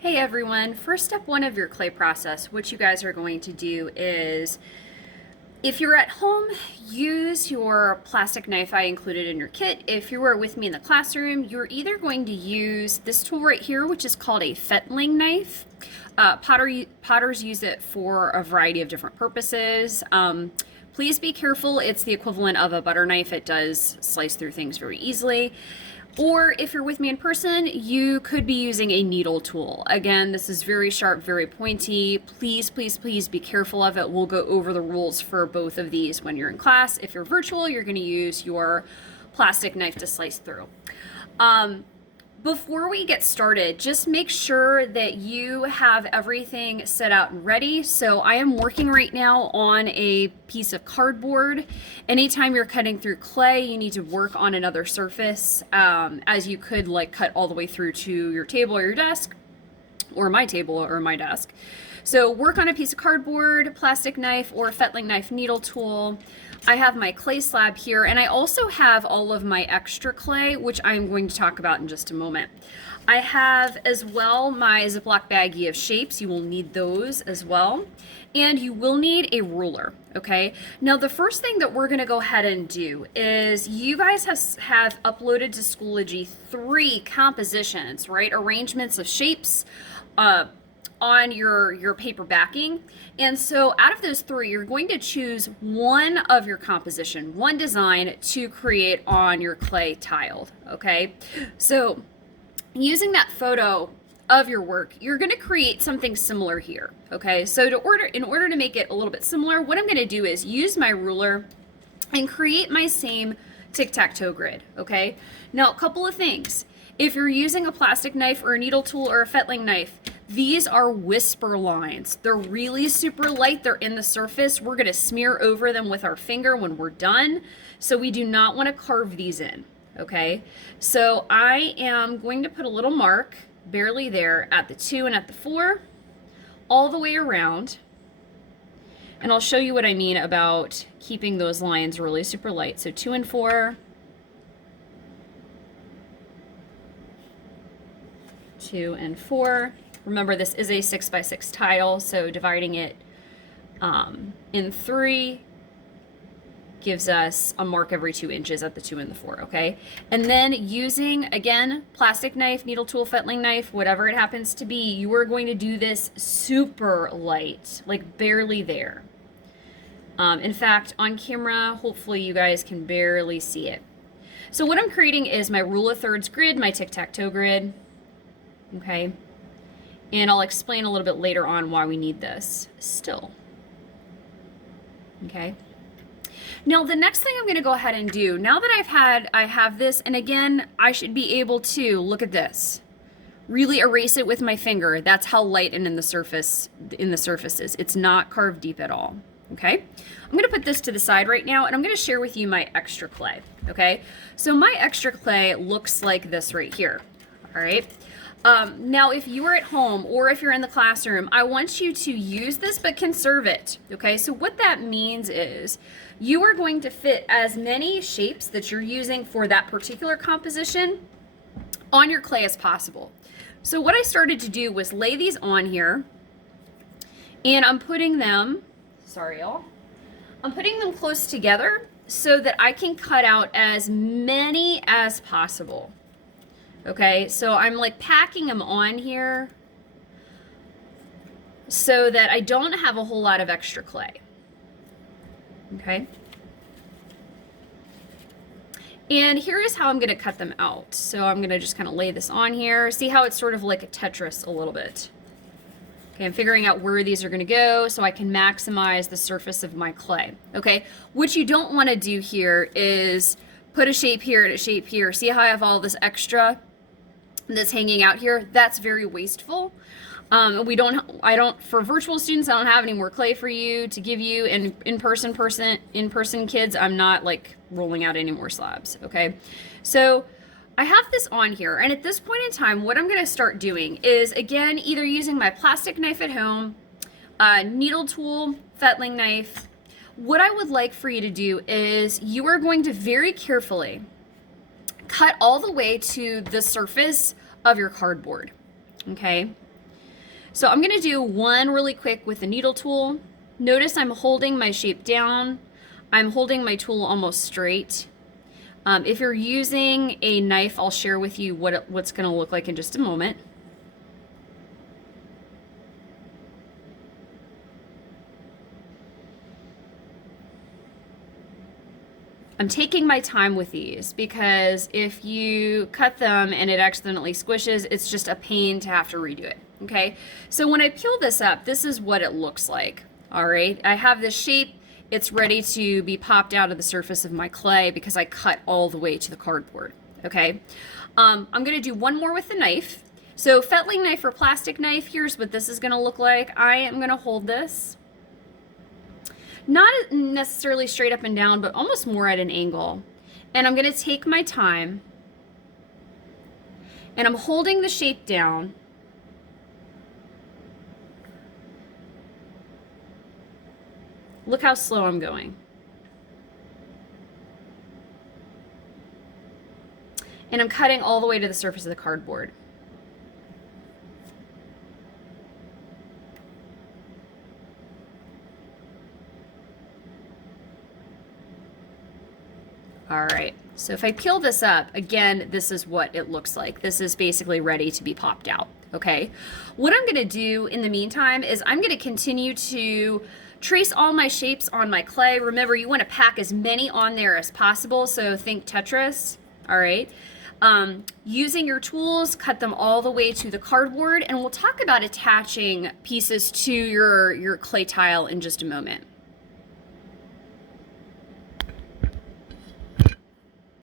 Hey everyone, for step one of your clay process, what you guys are going to do is, if you're at home, use your plastic knife I included in your kit. If you were with me in the classroom, you're either going to use this tool right here, which is called a fettling knife. Potters use it for a variety of different purposes. Please be careful, it's the equivalent of a butter knife. It does slice through things very easily. Or if you're with me in person, you could be using a needle tool. Again, this is very sharp, very pointy. Please, please, please be careful of it. We'll go over the rules for both of these when you're in class. If you're virtual, you're gonna use your plastic knife to slice through. Before we get started, just make sure that you have everything set out and ready. So I am working right now on a piece of cardboard. Anytime you're cutting through clay, you need to work on another surface, as you could like cut all the way through to your table or your desk, or my table or my desk. So work on a piece of cardboard, plastic knife, or a fettling knife needle tool. I have my clay slab here, and I also have all of my extra clay, which I'm going to talk about in just a moment. I have as well my Ziploc baggie of shapes. You will need those as well. And you will need a ruler, okay? Now, the first thing that we're gonna go ahead and do is you guys have uploaded to Schoology 3 compositions, right? Arrangements of shapes, on your paper backing. And so out of those 3, you're going to choose one of your composition, one design to create on your clay tile, okay? So using that photo of your work, you're gonna create something similar here, okay? So in order to make it a little bit similar, what I'm gonna do is use my ruler and create my same tic-tac-toe grid, okay? Now, a couple of things. If you're using a plastic knife or a needle tool or a fettling knife, these are whisper lines. They're really super light. They're in the surface. We're gonna smear over them with our finger when we're done. So we do not wanna carve these in, okay? So I am going to put a little mark, barely there, at the 2 and at the 4, all the way around. And I'll show you what I mean about keeping those lines really super light. So 2 and 4. 2 and 4. Remember, this is a 6x6 tile, so dividing it in 3 gives us a mark every 2 inches at the 2 and the 4, okay? And then using, again, plastic knife, needle tool, fettling knife, whatever it happens to be, you are going to do this super light, like barely there. In fact, on camera, hopefully you guys can barely see it. So what I'm creating is my rule of thirds grid, my tic-tac-toe grid, okay? And I'll explain a little bit later on why we need this still, okay? Now, the next thing I'm gonna go ahead and do, now that I have this, and again, I should be able to, look at this, really erase it with my finger. That's how light and in the surface is. It's not carved deep at all, okay? I'm gonna put this to the side right now, and I'm gonna share with you my extra clay, okay? So my extra clay looks like this right here, all right? Now, if you are at home or if you're in the classroom, I want you to use this, but conserve it, okay? So what that means is you are going to fit as many shapes that you're using for that particular composition on your clay as possible. So what I started to do was lay these on here, and I'm putting them, sorry y'all, I'm putting them close together so that I can cut out as many as possible. Okay, so I'm like packing them on here so that I don't have a whole lot of extra clay. Okay. And here is how I'm gonna cut them out. So I'm gonna just kind of lay this on here. See how it's sort of like a Tetris a little bit. Okay, I'm figuring out where these are gonna go so I can maximize the surface of my clay. Okay, what you don't wanna do here is put a shape here and a shape here. See how I have all this extra that's hanging out here? That's very wasteful. For virtual students, I don't have any more clay for you to give you, and in-person kids, I'm not like rolling out any more slabs, okay? So I have this on here, and at this point in time, what I'm gonna start doing is, again, either using my plastic knife at home, needle tool, fettling knife. What I would like for you to do is you are going to very carefully cut all the way to the surface of your cardboard, okay? So I'm gonna do one really quick with the needle tool. Notice I'm holding my shape down. I'm holding my tool almost straight. If you're using a knife, I'll share with you what's gonna look like in just a moment. I'm taking my time with these because if you cut them and it accidentally squishes, it's just a pain to have to redo it, okay? So when I peel this up, this is what it looks like, all right? I have this shape. It's ready to be popped out of the surface of my clay because I cut all the way to the cardboard, okay? I'm gonna do one more with the knife. So fettling knife or plastic knife, here's what this is gonna look like. I am gonna hold this. Not necessarily straight up and down, but almost more at an angle. And I'm gonna take my time and I'm holding the shape down. Look how slow I'm going. And I'm cutting all the way to the surface of the cardboard. All right, so if I peel this up, again, this is what it looks like. This is basically ready to be popped out, okay? What I'm gonna do in the meantime is I'm gonna continue to trace all my shapes on my clay. Remember, you wanna pack as many on there as possible, so think Tetris, all right? Using your tools, cut them all the way to the cardboard, and we'll talk about attaching pieces to your clay tile in just a moment.